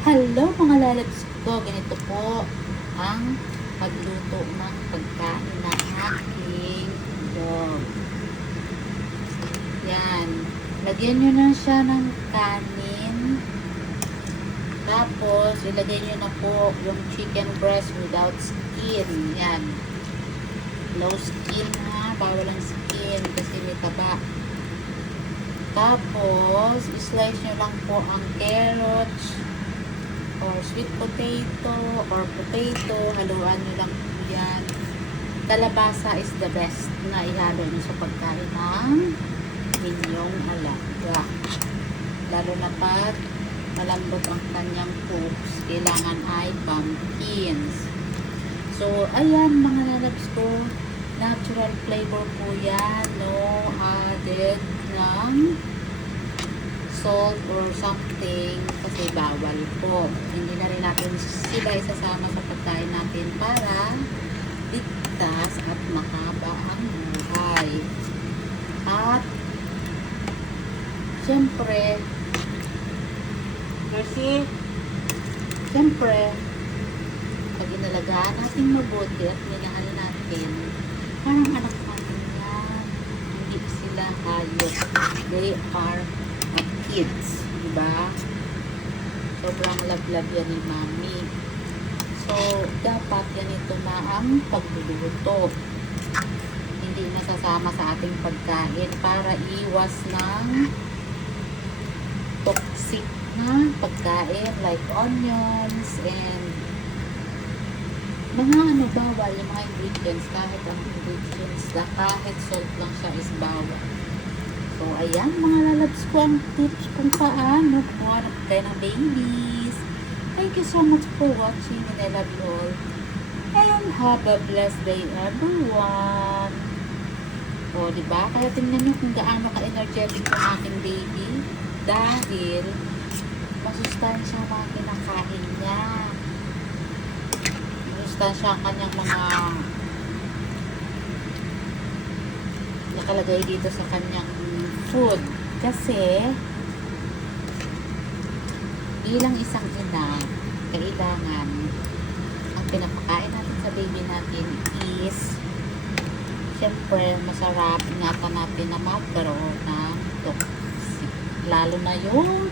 Hello mga lalabs ko, ganito po ang pagluto ng pagkain ng aking dog. Yan. Lagyan nyo na siya ng kanin. Tapos, ilagay nyo na po yung chicken breast without skin. Yan. No skin ha. Bawal ang skin kasi may taba. Tapos, slice nyo lang po ang carrots or sweet potato or potato, haluan nyo lang po yan. Kalabasa is the best na ihalo nyo sa pagkain ng inyong alaga. Lalo na pag malambot ang kanyang poops, kailangan ay pumpkins. So, ayan mga lalabs ko, natural flavor po yan, no added ng salt or something kasi bawal po. Hindi na rin natin sila isasama sa pagkain natin para ligtas at mahaba ang buhay. At siyempre pag inalagaan natin mabuti at minahal natin, parang anak natin yan. Hindi sila hayop. They are kids, diba? Sobrang love-love yan ni mami. So, dapat yan ito na ang pagluluto. Hindi nasasama sa ating pagkain para iwas ng toxic na pagkain like onions and mga bawal yung mga ingredients, kahit ang ingredients na kahit salt lang siya is bawal. So, ayan mga lalabs ko ang tips kung paano kumuha kayo ng babies. Thank you so much for watching and I love you all. And have a blessed day everyone. O, diba? Kaya tingnan nyo kung gaano ka-energetic yung aking baby. Dahil masustansya ang mga kinakain niya. Masustansya ang kanyang mga nakalagay dito sa kanyang food. Kasi bilang isang ina, kailangan ang pinapakain natin sa baby natin is syempre masarap. Ingatan natin na magkaroon ng toxic. Lalo na yung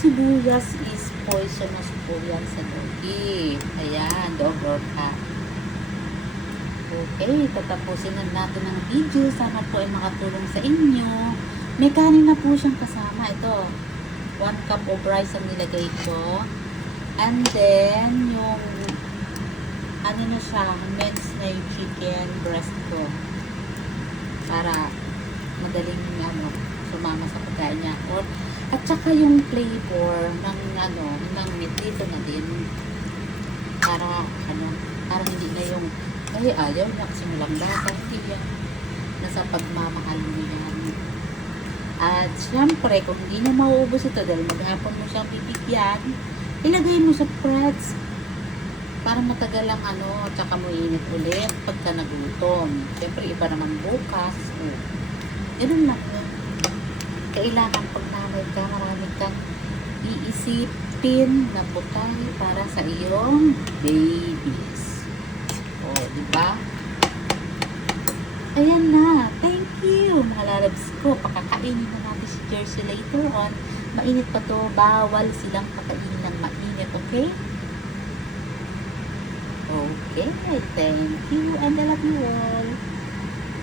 sibuyas is poisonous po yan sa doggy. Ayan, dog or cat. Okay, tatapusin na natin ang video. Sana po ay makatulong sa inyo. May kanin na po siyang kasama. Ito, 1 cup of rice ang nilagay ko. And then, yung ano na siya, mix na yung chicken breast ko. Para madaling sumama sa pagkain niya. At saka yung flavor ng ng meat dito na din. Para parang hindi na yung ay, ayaw niya kasi walang lasa. Hindi yan. Nasa pagmamahal mo yan. At syempre, kung hindi na mauubos ito dahil maghapon mo siyang bibigyan, ilagay mo sa freds para matagal lang at saka mo init ulit pagka nagutom. Syempre, iba naman bukas. Ganun lang yun. Kailangan pag nanay ka, marami kang iisipin na butay para sa iyong babies. O, diba? Ayan na. Thank you, mga lalabs ko. Pakakainin na natin si Jersey later on. Mainit pa to. Bawal silang pakainin ng mainit. Okay? Okay. Thank you. And I love you all.